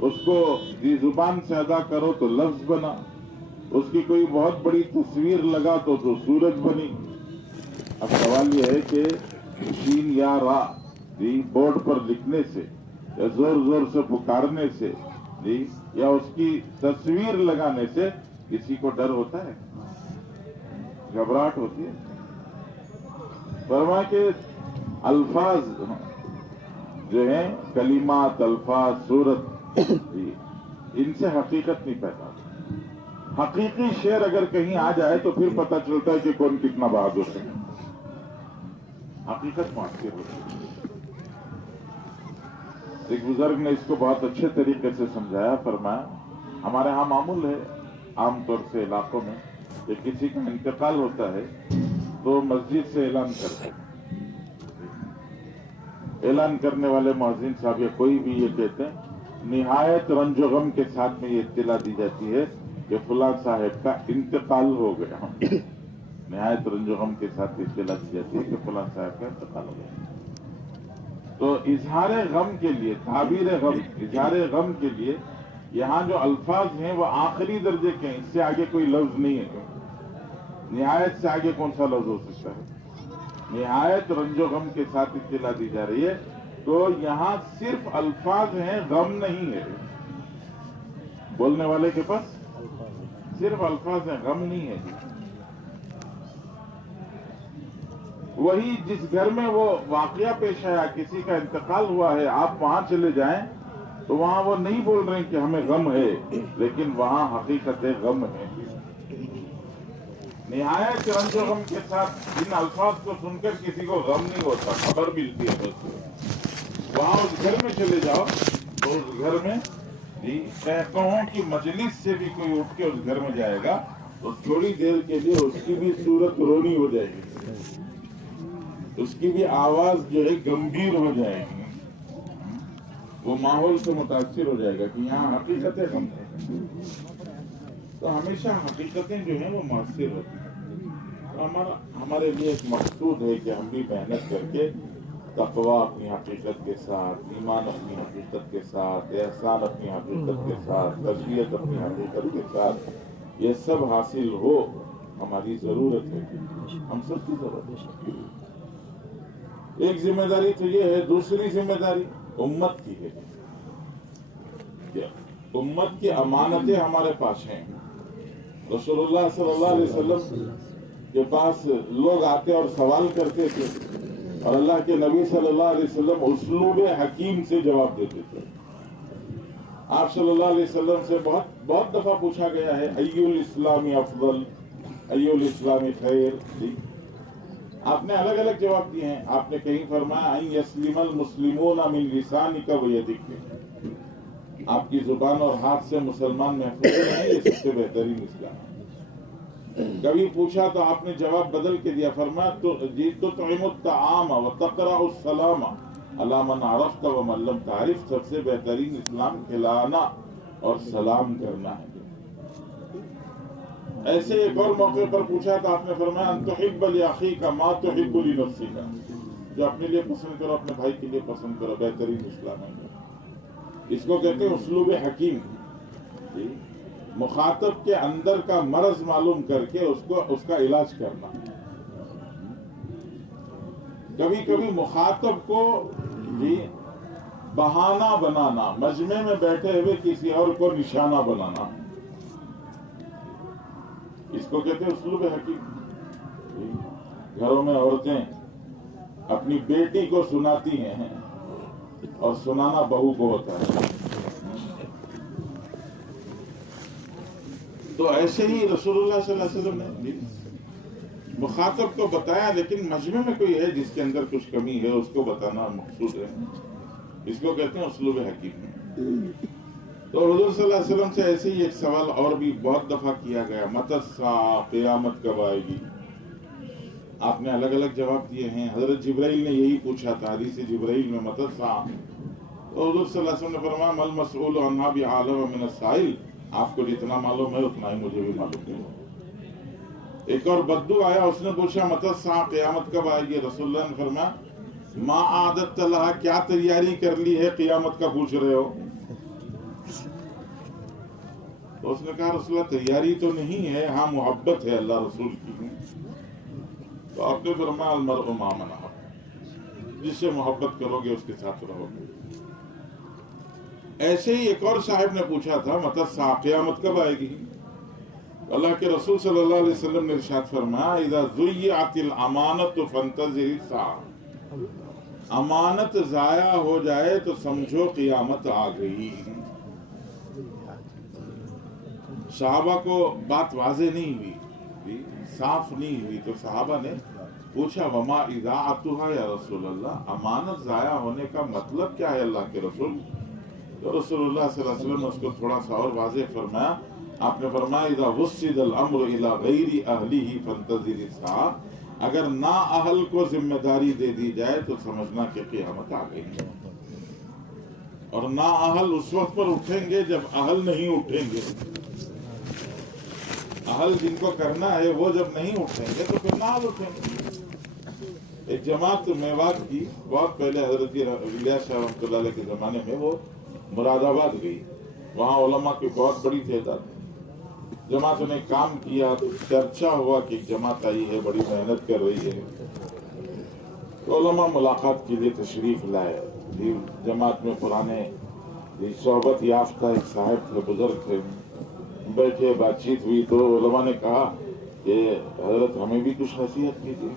اس کو دی زبان سے ادا کرو تو لفظ بنا, اس کی کوئی بہت بڑی تصویر لگا تو صورت بنی. اب سوال یہ ہے کہ شین یا را دی بورڈ پر لکھنے سے یا زور زور سے پکارنے سے دی یا اس کی تصویر لگانے سے کسی کو ڈر ہوتا ہے؟ گھبراہٹ ہوتی ہے؟ فرمایا کہ الفاظ جو ہیں, کلمات, الفاظ, صورت, ان سے حقیقت نہیں پیدا. حقیقی شعر اگر کہیں آ جائے تو پھر پتہ چلتا ہے کہ کون کتنا بہادر ہے. حقیقت مؤثر ہوتی ہے. ایک بزرگ نے اس کو بہت اچھے طریقے سے سمجھایا. فرمایا ہمارے ہاں معمول ہے عام طور سے علاقوں میں کہ کسی کا انتقال ہوتا ہے تو مسجد سے اعلان کرتے ہیں. اعلان کرنے والے مؤذن صاحب یا کوئی بھی یہ کہتے ہیں نہایت رنج و غم کے ساتھ میں یہ اطلاع دی جاتی ہے کہ فلاں صاحب کا انتقال ہو گیا. نہایت رنج و غم کے ساتھ اطلاع دی جاتی ہے کہ فلاں صاحب کا انتقال ہو گیا. تو اظہار غم کے لیے، تعبیر غم، اظہار غم کے لیے یہاں جو الفاظ ہیں وہ آخری درجے کے ہیں. اس سے آگے کوئی لفظ نہیں ہے. نہایت سے آگے کون سا لفظ ہو سکتا ہے؟ نہایت رنج و غم کے ساتھ اطلاع دی جا رہی ہے. تو یہاں صرف الفاظ ہیں، غم نہیں ہے. بولنے والے کے پاس صرف الفاظ ہیں، غم نہیں ہے. وہی جس گھر میں وہ واقعہ پیش آیا، کسی کا انتقال ہوا ہے، آپ وہاں چلے جائیں تو وہاں وہ نہیں بول رہے ہیں کہ ہمیں غم ہے، لیکن وہاں حقیقت غم ہے. نہایت رنج و غم کے ساتھ ان الفاظ کو سن کر کسی کو غم نہیں ہوتا، خبر ملتی ہے. بس وہاں اس گھر میں چلے جاؤ تو اس گھر میں کہتا ہوں کہ مجلس سے بھی کوئی اٹھ کے اس گھر میں جائے گا تو تھوڑی دیر کے لیے اس کی بھی صورت رونی ہو جائے گی، اس کی بھی آواز جو ہے گمبھیر ہو جائے گی. وہ ماحول سے متاثر ہو جائے گا کہ یہاں حقیقتیں غم ہے. تو ہمیشہ حقیقتیں جو ہیں وہ مؤثر ہوتی ہیں. ہمارے لیے ایک مقصود ہے کہ ہم بھی محنت کر کے تقویٰ اپنی حقیقت کے ساتھ، ایمان اپنی حقیقت کے ساتھ، احسان اپنی حقیقت کے ساتھ، تربیت اپنی حقیقت کے ساتھ، یہ سب حاصل ہو. ہماری ضرورت ہے، ہم سب کی ضرورت ہے. ایک ذمہ داری تو یہ ہے. دوسری ذمہ داری امت کی ہے. امت کی امانتیں ہمارے پاس ہیں. رسول اللہ صلی اللہ علیہ وسلم کے پاس لوگ آتے اور سوال کرتے تھے اور اللہ کے نبی صلی اللہ علیہ وسلم اسلوب حکیم سے جواب دیتے تھے. آپ صلی اللہ علیہ وسلم سے بہت دفعہ پوچھا گیا ہے ای الاسلام افضل، ای الاسلام خیر. آپ نے الگ الگ جواب دیے ہیں. آپ نے کہیں فرمایا ان یسلم المسلمون من لسانک و یدک، آپ کی زبان اور ہاتھ سے مسلمان محفوظ ہیں، یہ سب سے بہترین اسلام ہے. کبھی پوچھا تو آپ نے جواب بدل کے دیا، فرمایا تطعم الطعام وتقرأ السلام علی من عرفت ومن لم تعرف. سب سے بہترین اسلام کھلانا اور سلام کرنا ہے. ایسے ایک اور موقع پر پوچھا تو آپ نے فرمایا ان تحب لاخیک ما تحب لنفسک، جو اپنے لیے پسند کرو اپنے بھائی کے لیے پسند کرو. بہترین اسلام ہے. اس کو کہتے ہیں اسلوب حکیم. مخاطب کے اندر کا مرض معلوم کر کے اس کا علاج کرنا. کبھی کبھی مخاطب کو بہانہ بنانا، مجمع میں بیٹھے ہوئے کسی اور کو نشانہ بنانا، اس کو کہتے ہیں اسلوب حکیم. گھروں میں عورتیں اپنی بیٹی کو سناتی ہیں اور سنانا بہو کو ہوتا ہے. تو ایسے ہی رسول اللہ صلی اللہ علیہ وسلم نے مخاطب کو بتایا، لیکن مجمع میں کوئی ہے جس کے اندر کچھ کمی ہے اس کو بتانا مقصود ہے. اس کو کہتے ہیں اسلوب حکیم. تو حضور صلی اللہ علیہ وسلم سے ایسے ہی ایک سوال اور بھی بہت دفعہ کیا گیا، متی الساعہ، قیامت کب آئے گی. آپ نے الگ الگ جواب دیے ہیں. حضرت جبرائیل نے یہی پوچھا تھا حدیث جبرائیل میں متی الساعہ. تو حضور صلی اللہ علیہ وسلم نے فرمایا مل مسئول عنہا بعالم من السائل، آپ کو جتنا معلوم ہے اتنا ہی مجھے بھی معلوم ہے. ایک اور بدو آیا، اس نے پوچھا متی الساعہ، قیامت کب آئے گی. رسول اللہ نے فرمایا ما عادت لہا، کیا تیاری کر لی ہے قیامت کا پوچھ رہے ہو. تو اس نے کہا رسول اللہ تیاری تو نہیں ہے، ہاں محبت ہے اللہ رسول کی. تو آپ نے فرمایا المرء مع من احب، جس سے محبت کرو گے اس کے ساتھ رہو گے. ایسے ہی ایک اور صاحب نے پوچھا تھا متی الساعہ، قیامت کب آئے گی. اللہ کے رسول صلی اللہ علیہ وسلم نے ارشاد فرمایا اذا ضیعت الامانۃ فانتظر الساعہ، امانت ضائع ہو جائے تو سمجھو قیامت آ گئی. صحابہ کو بات واضح نہیں ہوئی، صاف نہیں ہوئی، تو صحابہ نے پوچھا وما اضاعتها یا رسول اللہ، امانت ضائع ہونے کا مطلب کیا ہے اللہ کے رسول. تو رسول اللہ صلی اللہ علیہ وسلم نے اس کو تھوڑا سا اور واضح فرمایا. آپ نے فرمایا اذا وسد الامر الى غیر اہلہ فانتظر الساعہ، اگر نا اہل کو ذمہ داری دے دی جائے تو سمجھنا کہ قیامت آ گئی ہے، اور نا اہل اس وقت پر اٹھیں گے جب اہل نہیں اٹھیں گے۔ اہل جن کو کرنا ہے وہ جب نہیں اٹھیں گے تو پھر نا اہل اٹھیں گے۔ ایک جماعت میوات کی بہت پہلے حضرت الیاس شاہ رحمۃ اللہ علیہ کے زمانے میں وہ مراد آباد گئی، وہاں علماء کی بہت بڑی تعداد، جماعت نے کام کیا، چرچا ہوا کہ ایک جماعت آئی ہے، بڑی محنت کر رہی ہے، علماء ملاقات کے لیے تشریف لائے۔ جماعت میں پرانے صحبت یافتہ ایک صاحب تھے، بزرگ تھے، بیٹھے بات چیت ہوئی تو علماء نے کہا کہ حضرت ہمیں بھی کچھ نصیحت کیجیے۔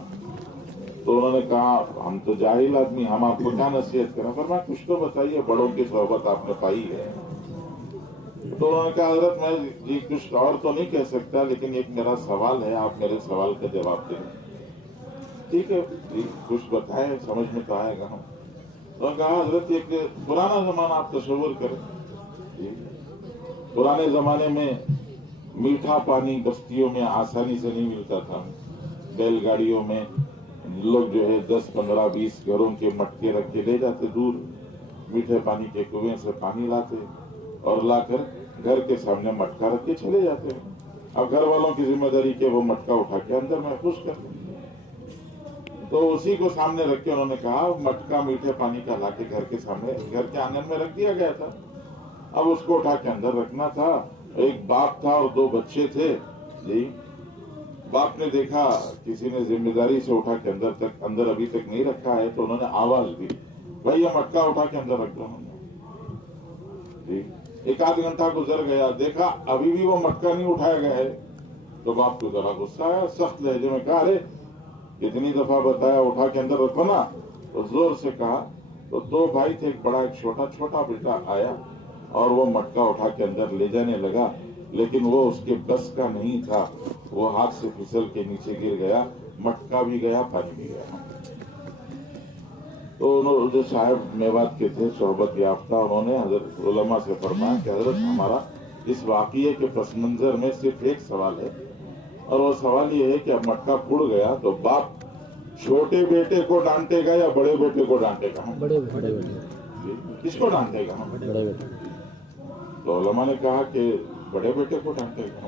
تو انہوں نے کہا ہم تو جاہل آدمی، ہم آپ کو کیا نصیحت کریں، فرمایا کچھ تو بتائیے، بڑوں کی صحبت آپ نے پائی ہے۔ تو انہوں نے کہا حضرت میں جی کچھ اور تو نہیں کہہ سکتا، لیکن ایک میرا سوال ہے، آپ میرے سوال کا جواب دیں۔ ٹھیک ہے جی، کچھ بتائیں، سمجھ میں تو آئے گا ہم۔ انہوں نے کہا حضرت ایک پرانا زمانہ آپ تصور کریں، پرانے زمانے میں میٹھا پانی بستیوں میں آسانی سے نہیں ملتا تھا، بیل گاڑیوں میں لوگ جو ہے 10 15 20 گھروں کے مٹکے رکھ کے لے جاتے، دور میٹھے پانی کے کنویں سے پانی لاتے اور لا کر گھر کے سامنے مٹکا رکھ کے چلے جاتے ہیں۔ اب گھر والوں کی ذمہ داری کہ وہ مٹکا اٹھا کے اندر محفوظ کر دیں، تو اسی کو سامنے رکھ کے انہوں نے کہا مٹکا میٹھے پانی کا لا کے گھر کے سامنے گھر کے آنگن میں رکھ دیا گیا تھا، اب اس کو اٹھا کے اندر رکھنا تھا۔ ایک باپ تھا اور 2 بچے تھے جی، باپ نے دیکھا کسی نے ذمہ داری سے اٹھا کے اندر ابھی تک نہیں رکھا ہے، تو انہوں نے آواز دی بھائی یہ مٹکا اٹھا کے اندر رکھ دو جی۔ 1 آدھ گھنٹہ گزر گیا، دیکھا ابھی بھی وہ مٹکا نہیں اٹھایا گیا ہے، تو باپ کو ذرا غصہ آیا، سخت لہجے میں کہا ارے کتنی دفعہ بتایا اٹھا کے اندر رکھو نا، تو زور سے کہا۔ تو 2 بھائی تھے، ایک بڑا ایک چھوٹا بیٹا آیا اور وہ مٹکا اٹھا کے اندر لے جانے لگا، لیکن وہ اس کے بس کا نہیں تھا، وہ ہاتھ سے پھسل کے نیچے گر گیا، مٹکا بھی گیا، پانی بھی گیا۔ تو انہوں جو صاحب میوات کے تھے صحبت یافتہ، انہوں نے حضرت علماء سے فرمایا کہ حضرت ہمارا اس واقعے کے پس منظر میں صرف ایک سوال ہے، اور وہ سوال یہ ہے کہ اب مٹکا پھوڑ گیا تو باپ چھوٹے بیٹے کو ڈانٹے گا یا بڑے بیٹے کو ڈانٹے گا؟ بڑے بیٹے۔ کس کو ڈانٹے گا؟ بڑے بیٹے۔ تو علماء نے کہا کہ بڑے بیٹے کو ڈانٹے گا۔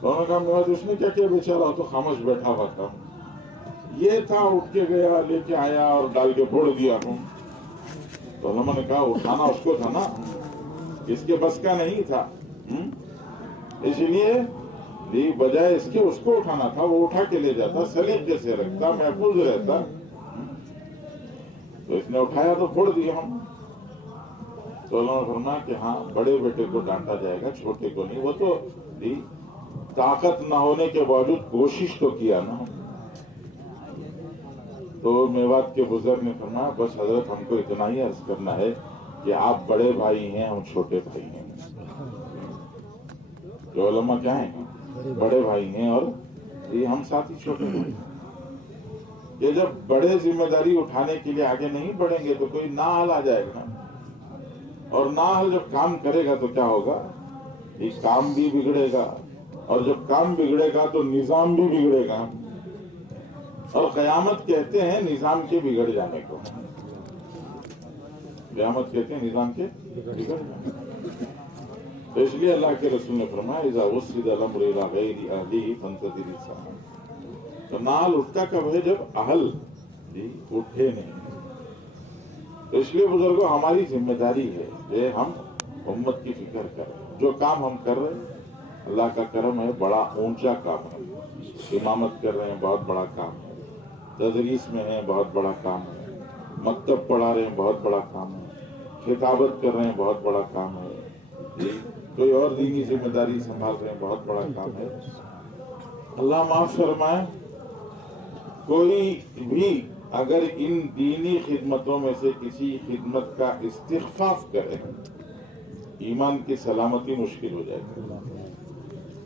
تو انہوں نے کہا میوات اس نے کیا کیا بیچارہ، تو خاموش بیٹھا ہوا تھا، یہ تھا اٹھ کے گیا، لے کے آیا اور ڈال کے پھوڑ دیا ہوں۔ تو علماء نے کہا اٹھانا اس کو تھا نا، اس کے بس کا نہیں تھا، اس لیے بجائے اس کے اس کو اٹھانا تھا، وہ اٹھا کے لے جاتا، سلیقے سے رکھتا، محفوظ رہتا، تو اس نے اٹھایا تو پھوڑ دیا ہم۔ تو انہوں نے فرمایا کہ ہاں بڑے بیٹے کو ڈانٹا جائے گا، چھوٹے کو نہیں، وہ تو طاقت نہ ہونے کے باوجود کوشش تو کیا نا۔ تو میوات کے بزرگ نے فرمایا بس حضرت ہم کو اتنا ہی عرض کرنا ہے کہ آپ بڑے بھائی ہیں، ہم چھوٹے بھائی ہیں۔ جو علماء کیا ہیں؟ بڑے بھائی ہیں، اور یہ ہم ساتھی چھوٹے بھائی ہیں۔ یہ جب بڑے ذمہ داری اٹھانے کے لیے آگے نہیں بڑھیں گے تو کوئی نااہل آ جائے گا، اور نااہل جب کام کرے گا تو کیا ہوگا؟ یہ کام بھی بگڑے گا، اور جب کام بگڑے گا تو نظام بھی بگڑے گا، اور قیامت کہتے ہیں نظام کے بگڑ جانے کو، قیامت کہتے ہیں نظام کے بگڑ جانے کو۔ تو اس لیے اللہ کے رسول نے فرمایا اذا وسد الامر الى غیر اہلہ فانتظر الساعۃ۔ تو نال اٹھتا کب ہے؟ جب اہل اٹھے نہیں۔ تو اس لیے بزرگوں ہماری ذمہ داری ہے کہ ہم امت کی فکر کریں، جو کام ہم کر رہے ہیں اللہ کا کرم ہے، بڑا اونچا کام ہے، امامت کر رہے ہیں بہت بڑا کام ہے، تدریس میں ہیں بہت بڑا کام ہے، مکتب پڑھا رہے ہیں بہت بڑا کام ہے، خطابت کر رہے ہیں بہت بڑا کام ہے، کوئی اور دینی ذمہ داری سنبھال رہے ہیں بہت بڑا کام ہے۔ اللہ معاف فرمائے، کوئی بھی اگر ان دینی خدمتوں میں سے کسی خدمت کا استخفاف کرے ایمان کی سلامتی مشکل ہو جائے گی۔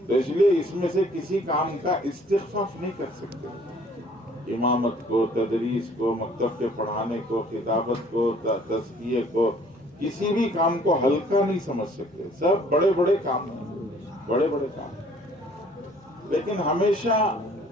تو اس لیے اس میں سے کسی کام کا استخفاف نہیں کر سکتے، امامت کو، تدریس کو، مکتب کے پڑھانے کو، خطابت کو، تزکیے کو، کسی بھی کام کو ہلکا نہیں سمجھ سکتے، سب بڑے بڑے کام ہیں، بڑے بڑے کام ہیں۔ لیکن ہمیشہ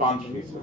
5%।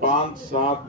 5, 7,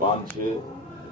5, 6,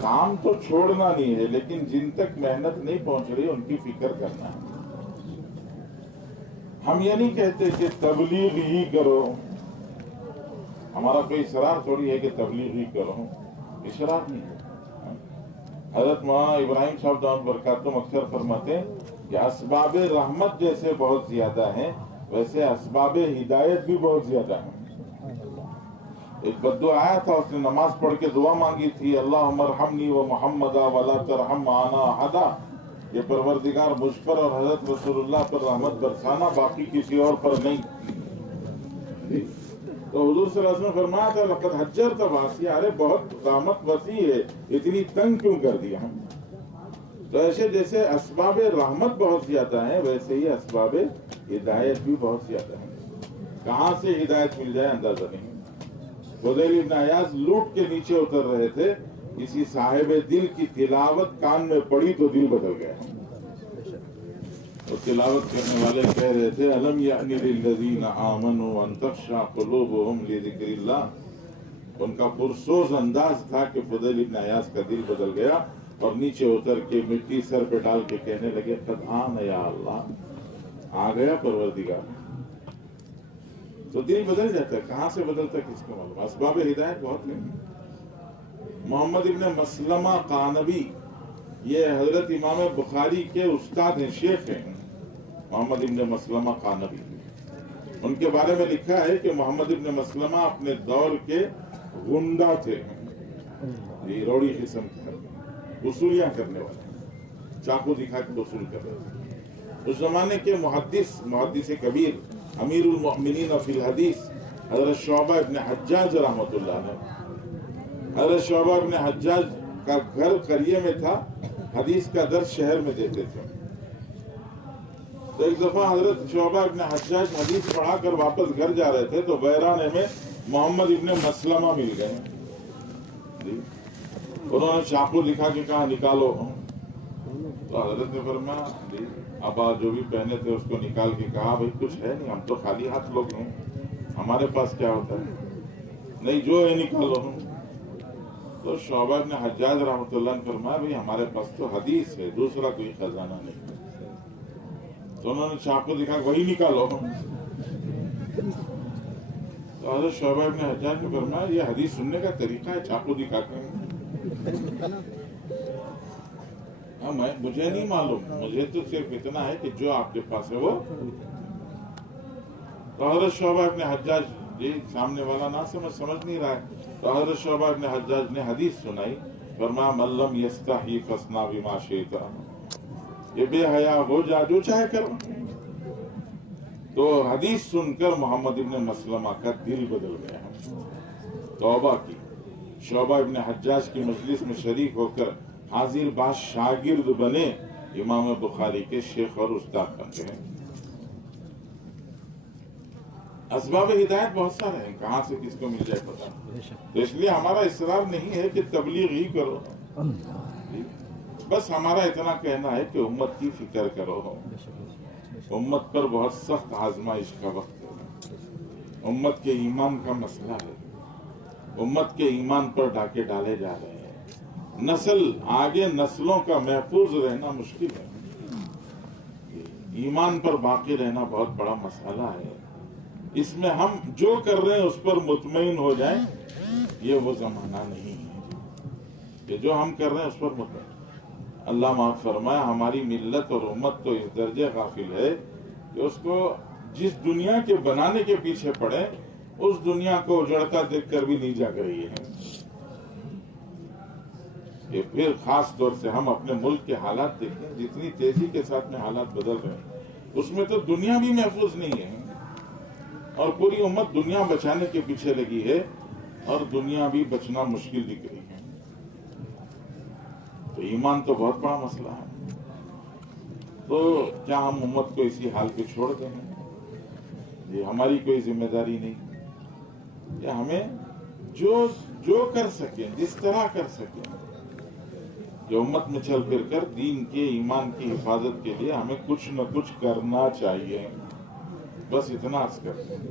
کام تو چھوڑنا نہیں ہے، لیکن جن تک محنت نہیں پہنچ رہی ان کی فکر کرنا ہے۔ ہم یہ نہیں کہتے کہ تبلیغ ہی کرو، ہمارا کوئی اصرار تھوڑی ہے کہ تبلیغ ہی کرو، اصرار نہیں ہے۔ حضرت مولانا ابراہیم صاحب دامت برکاتہم اکثر فرماتے ہیں کہ اسباب رحمت جیسے بہت زیادہ ہیں، ویسے اسباب ہدایت بھی بہت زیادہ ہیں۔ ایک بدو آیا تھا، اس نے نماز پڑھ کے دعا مانگی تھی، اللہم ارحمنی و محمدا ولا ترحم معنا احدا، یہ پروردگار مجھ پر اور حضرت رسول اللہ پر رحمت برسانا، باقی کسی اور پر نہیں۔ تو حضور صلی اللہ علیہ وسلم فرمایا تھا لقد حجرت واسعا، ارے بہت رحمت وسیع ہے، اتنی تنگ کیوں کر دیا ہم؟ تو ایسے جیسے اسباب رحمت بہت زیادہ ہیں، ویسے ہی اسباب ہدایت بھی بہت زیادہ ہیں۔ کہاں سے ہدایت مل جائے اندازہ نہیں۔ فضیل بن عیاض لوٹ کے نیچے اتر رہے تھے، کسی صاحب دل کی تلاوت کان میں پڑی تو دل بدل گیا۔ اور تلاوت کرنے والے کہہ رہے تھے الم یعنی للذین آمنوا ان تخشع قلوبهم لذکر اللہ۔ ان کا پرسوز انداز تھا کہ فضیل بن عیاض کا دل بدل گیا اور نیچے اتر کے مٹی سر پہ ڈال کے کہنے لگے قد آن یا اللہ، آ گیا پروردگار۔ تو دل بدل جاتا ہے، کہاں سے بدلتا ہے کس کو معلوم۔ اسباب ہدایت بہت ہیں۔ محمد ابن مسلمہ قانبی، یہ حضرت امام بخاری کے استاد ہیں، شیخ ہیں، محمد ابن مسلمہ قانبی۔ ان کے بارے میں لکھا ہے کہ محمد ابن مسلمہ اپنے دور کے غنڈہ تھے، روڑی قسم کے وصولیاں کرنے والے، چاقو دکھا کے وصول کر رہے تھے۔ اس زمانے کے محدث کبیر امیر المؤمنین فی الحدیث حضرت شعبہ ابن حجاج رحمۃ اللہ علیہ، حضرت شعبہ ابن حجاج کا گھر قریے میں تھا، حدیث کا درس شہر میں دیتے تھے۔ تو ایک دفعہ حضرت شعبہ ابن حجاج حدیث پڑھا کر واپس گھر جا رہے تھے تو بیرانے میں محمد ابن مسلمہ مل گئے۔ انہوں نے چاقو دکھا کے کہا نکالو۔ تو حضرت نے فرمایا اب جو بھی پہنے تھے اس کو نکال کے کہا بھائی کچھ ہے نہیں، ہم تو خالی ہاتھ لوگ ہیں، ہمارے پاس کیا ہوتا ہے، نہیں جو ہے نکالو۔ تو شعبہ ابن حجاج رحمۃ اللہ نے فرمایا بھائی ہمارے پاس تو حدیث ہے، دوسرا کوئی خزانہ نہیں۔ تو انہوں نے چاقو دکھا وہی نکالو۔ تو حضرت شعبہ ابن حجاج نے فرمایا یہ حدیث سننے کا طریقہ ہے، چاقو دکھا کے؟ مجھے نہیں معلوم، مجھے تو صرف اتنا ہے کہ جو آپ کے پاس ہے وہ۔ تو حضرت شعبہ ابن حجاج، جی سامنے والا نہ سمجھ نہیں رہا ہے، تو حضرت شعبہ ابن حجاج نے حدیث سنائی، فرمایا من لم یستحی فاصنع بما شئت، یہ بے حیا ہو جا جو چاہے کرو۔ تو حدیث سن کر محمد ابن مسلمہ کا دل بدل گیا، توبہ کی۔ شعبہ ابن حجاج کی مجلس میں شریک ہو کر حاضر باش شاگرد بنے، امام بخاری کے شیخ اور استاد بن گئے۔ اسباب ہدایت بہت سارے ہیں، کہاں سے کس کو مل جائے پتہ نہیں۔ تو اس لیے ہمارا اصرار نہیں ہے کہ تبلیغ ہی کرو، بس ہمارا اتنا کہنا ہے کہ امت کی فکر کرو۔ امت پر بہت سخت آزمائش کا وقت ہے، امت کے ایمان کا مسئلہ ہے، امت کے ایمان پر ڈاکے ڈالے جا رہے ہیں، آگے نسلوں کا محفوظ رہنا مشکل ہے، ایمان پر باقی رہنا بہت بڑا مسئلہ ہے۔ اس میں ہم جو کر رہے ہیں اس پر مطمئن ہو جائیں، یہ وہ زمانہ نہیں ہے کہ جو ہم کر رہے ہیں اس پر مطمئن۔ اللہ معاف فرمائے، ہماری ملت اور امت تو اس درجے غافل ہے کہ اس کو جس دنیا کے بنانے کے پیچھے پڑے اس دنیا کو اجڑتا دیکھ کر بھی نہیں جاگ رہی ہے۔ کہ پھر خاص طور سے ہم اپنے ملک کے حالات دیکھیں، جتنی تیزی کے ساتھ میں حالات بدل رہے ہیں، اس میں تو دنیا بھی محفوظ نہیں ہے اور پوری امت دنیا بچانے کے پیچھے لگی ہے اور دنیا بھی بچنا مشکل دکھ رہی ہے۔ تو ایمان تو بہت بڑا مسئلہ ہے۔ تو کیا ہم امت کو اسی حال پہ چھوڑ دیں؟ یہ ہماری کوئی ذمہ داری نہیں، کہ ہمیں جو کر سکیں، جس طرح کر سکیں، جو امت میں چل پھر کر دین کے ایمان کی حفاظت کے لیے ہمیں کچھ نہ کچھ کرنا چاہیے، بس اتنا عرض کرتے ہیں۔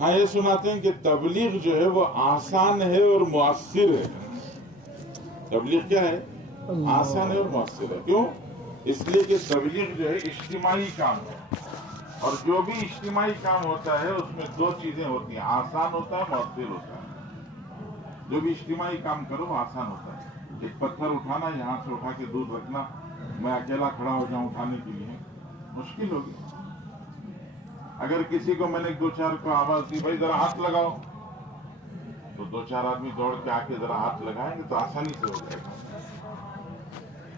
ہاں یہ سناتے ہیں کہ تبلیغ جو ہے وہ آسان ہے اور مؤثر ہے. تبلیغ کیا ہے؟ آسان ہے اور مؤثر ہے. کیوں؟ اس لیے کہ تبلیغ جو ہے اجتماعی کام ہے، اور جو بھی اجتماعی کام ہوتا ہے اس میں دو چیزیں ہوتی ہیں، آسان ہوتا ہے، مؤثر ہوتا ہے. جو بھی اجتماعی کام کرو وہ آسان ہوتا ہے. ایک پتھر اٹھانا، یہاں سے اٹھا کے دور رکھنا، میں اکیلا کھڑا ہو جاؤں اٹھانے کے لیے مشکل ہوگی. اگر کسی کو میں نے دو چار کو آواز دی بھائی ذرا ہاتھ لگاؤ، تو دو چار آدمی دوڑ کے آ کے ذرا ہاتھ لگائیں گے تو آسانی سے ہو جائے گا.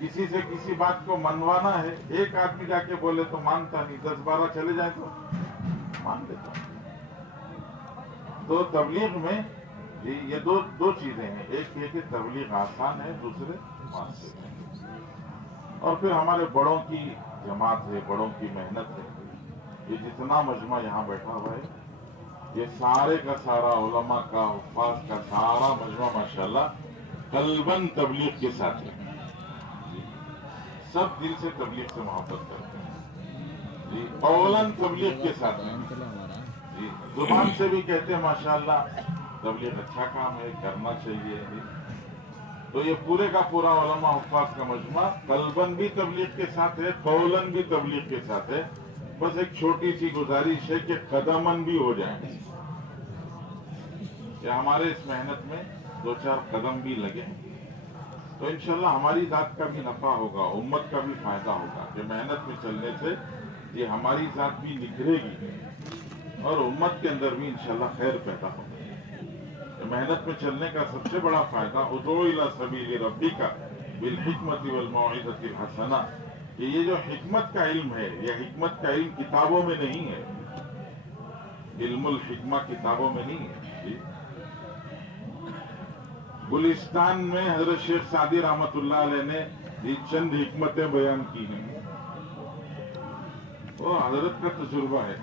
کسی سے کسی بات کو منوانا ہے، ایک آدمی جا کے بولے تو مانتا نہیں، 10-12 چلے جائیں تو مان لیتا. تو تبلیغ میں یہ دو چیزیں ہیں، ایک یہ کہ تبلیغ آسان ہے، دوسرے مؤثر ہے. اور پھر ہمارے بڑوں کی جماعت ہے، بڑوں کی محنت ہے. یہ جتنا مجمع یہاں بیٹھا ہوا ہے، یہ سارے کا سارا علماء کا، حفاظ کا سارا مجمع ماشاءاللہ قلباً تبلیغ کے ساتھ ہے. سب دل سے تبلیغ سے محبت کرتے ہیں جی. اولاً تبلیغ کے ساتھ ہیں جی. زبان سے بھی کہتے ہیں ماشاءاللہ تبلیغ اچھا کام ہے، کرنا چاہیے جی. تو یہ پورے کا پورا علماء حفاظ کا مجمع قلباً بھی تبلیغ کے ساتھ ہے، قولاً بھی تبلیغ کے ساتھ ہے. بس ایک چھوٹی سی گزارش ہے کہ قدماً بھی ہو جائیں کہ ہمارے اس محنت میں دو چار قدم بھی لگیں تو انشاءاللہ ہماری ذات کا بھی نفع ہوگا، امت کا بھی فائدہ ہوگا. کہ محنت میں چلنے سے یہ ہماری ذات بھی نکھرے گی اور امت کے اندر بھی انشاءاللہ خیر پیدا ہوگا. محنت میں چلنے کا سب سے بڑا فائدہ ادعو الی سبیل ربک بالحکمت والموعظۃ الحسنہ، کہ یہ جو حکمت کا علم ہے، یہ حکمت کا علم کتابوں میں نہیں ہے، علم الحکمہ کتابوں میں نہیں ہے جی. گلستان میں حضرت شیخ سعدی رحمت اللہ علیہ نے یہ چند حکمتیں بیان کی ہیں، وہ حضرت کا تجربہ ہے.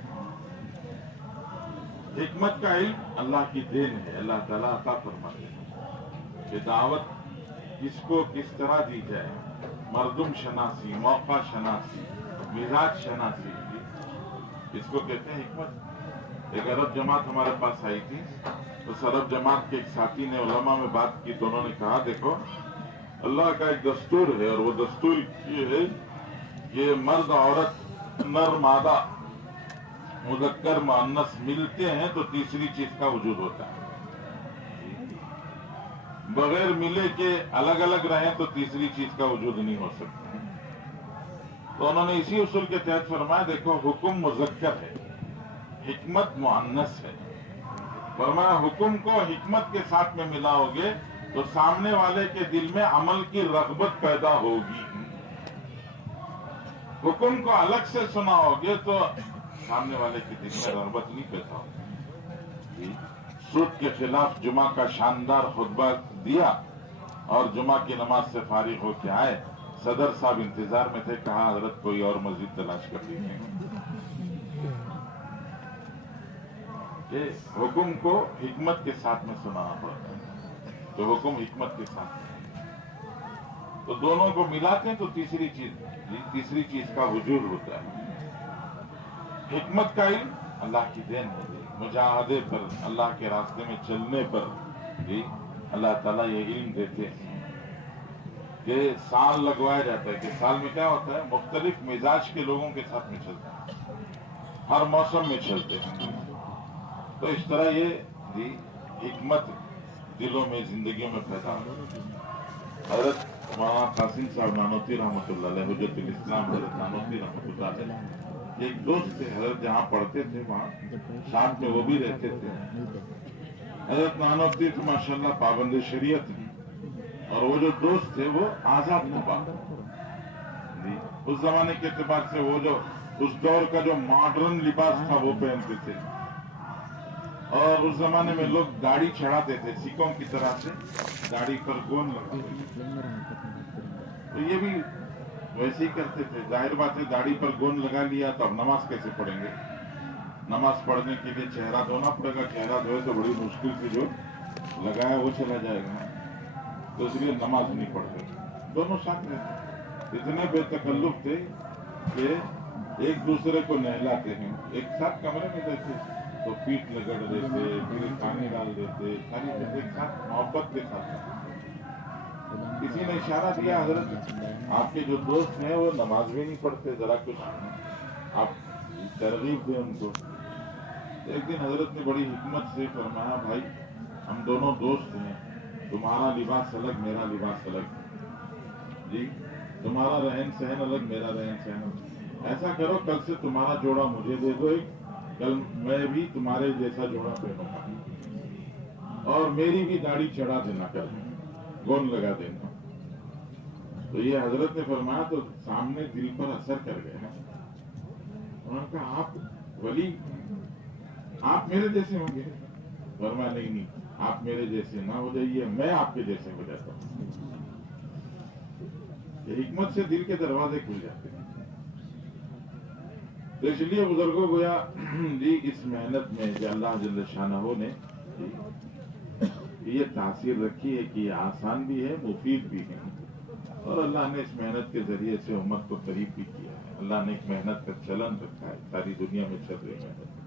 حکمت کا علم اللہ کی دین ہے، اللہ تعالیٰ عطا فرماتے ہیں کہ دعوت کس کو کس طرح دی جائے، مردم شناسی، موقع شناسی، مزاج شناسی، اس کو کہتے ہیں حکمت. ایک عرب جماعت ہمارے پاس آئی تھی، اس عرب جماعت کے ایک ساتھی نے علماء میں بات کی تو انہوں نے کہا دیکھو اللہ کا ایک دستور ہے، اور وہ دستور یہ ہے کہ مرد عورت، نر مادہ، مذکر مؤنث ملتے ہیں تو تیسری چیز کا وجود ہوتا ہے. بغیر ملے کے الگ الگ رہیں تو تیسری چیز کا وجود نہیں ہو سکتا. تو انہوں نے اسی اصول کے تحت فرمایا دیکھو حکم مذکر ہے، حکمت مؤنث ہے. فرمایا حکم کو حکمت کے ساتھ میں ملاؤ گے تو سامنے والے کے دل میں عمل کی رغبت پیدا ہوگی. حکم کو الگ سے سناؤ گے تو سامنے والے کے دل میں رغبت نہیں پیدا ہوگی. سود کے خلاف جمعہ کا شاندار خطبہ دیا اور جمعہ کی نماز سے فارغ ہو کے آئے. صدر صاحب انتظار میں تھے، کہا حضرت کوئی اور مسجد تلاش کر لیجیے. کہ حکم کو حکمت کے ساتھ میں سنانا پڑتا ہے، تو حکم حکمت کے ساتھ میں، تو دونوں کو ملاتے ہیں تو تیسری چیز کا وجود ہوتا ہے. حکمت کا علم اللہ کی دین ہے، مجاہدے پر، اللہ کے راستے میں چلنے پر جی اللہ تعالیٰ یہ علم دیتے ہیں. کہ سال لگوایا جاتا ہے، کہ سال میں کیا ہوتا ہے، مختلف مزاج کے لوگوں کے ساتھ میں چلتے ہیں، ہر موسم میں چلتے ہیں. تو اس طرح یہ حکمت دلوں میں، زندگیوں میں پیدا ہو. حضرت مولانا قاسم صاحب نانوتوی رحمۃ اللہ علیہ، حجت الاسلام حضرت نانوتوی رحمۃ اللہ علیہ، ایک دوست تھے حضرت، جہاں پڑھتے تھے وہاں ساتھ میں وہ بھی رہتے تھے. حضرت نانوتوی تو ماشاءاللہ پابند شریعت ہیں، اور وہ جو دوست تھے وہ آزاد نبا. اس زمانے کے اعتبار سے وہ جو اس دور کا جو ماڈرن لباس تھا وہ پہنتے تھے، اور اس زمانے میں لوگ داڑھی چڑھاتے تھے سکھوں کی طرح سے، داڑھی پر گون لگاتے تھے. تو یہ بھی ویسے ہی کرتے تھے. ظاہر بات ہے داڑھی پر گون لگا لیا تو اب نماز کیسے پڑھیں گے؟ نماز پڑھنے کے لیے چہرہ دھونا پڑے گا، چہرہ دھوئے تو بڑی مشکل سے جو لگایا وہ چلا جائے گا، تو اس لیے نماز نہیں پڑھتے. دونوں ساتھ رہتے، اتنے بے تکلف تھے کہ ایک دوسرے کو نہلاتے ہیں، ایک ساتھ کمرے میں رہتے. تو پیٹ لگڑ دیتے، پھر کھانے ڈال دیتے، ساری چیزیں ایک ساتھ محبت کے ساتھ. کسی نے اشارہ دیا حضرت آپ کے جو دوست ہیں وہ نماز بھی نہیں پڑھتے، ذرا کچھ آپ ترغیب دیں ان کو. ایک دن حضرت نے بڑی حکمت سے فرمایا بھائی ہم دونوں دوست ہیں، تمہارا لباس الگ میرا لباس الگ جی، تمہارا رہن سہن الگ میرا رہن سہن الگ. ایسا کرو کل سے تمہارا جوڑا مجھے دے دو ایک، کل میں بھی تمہارے جیسا جوڑا پہنوں گا، اور میری بھی داڑھی چڑھا دینا، کل گون لگا دینا. تو یہ حضرت نے فرمایا تو سامنے دل پر اثر کر گیا. انہوں نے کہا آپ ولی آپ میرے جیسے ہوں گے؟ فرمایا نہیں آپ میرے جیسے نہ ہو جائیے، میں آپ کے جیسے ہو جاتا ہوں. یہ حکمت سے دل کے دروازے کھل جاتے ہیں. تو اس لیے بزرگوں گویا جی اس محنت میں کہ اللہ جل شانہ نے یہ تاثیر رکھی ہے کہ یہ آسان بھی ہے، مفید بھی ہے، اور اللہ نے اس محنت کے ذریعے سے امت کو قریب بھی کیا ہے. اللہ نے ایک محنت کا چلن رکھا ہے، ساری دنیا میں چل رہی محنت.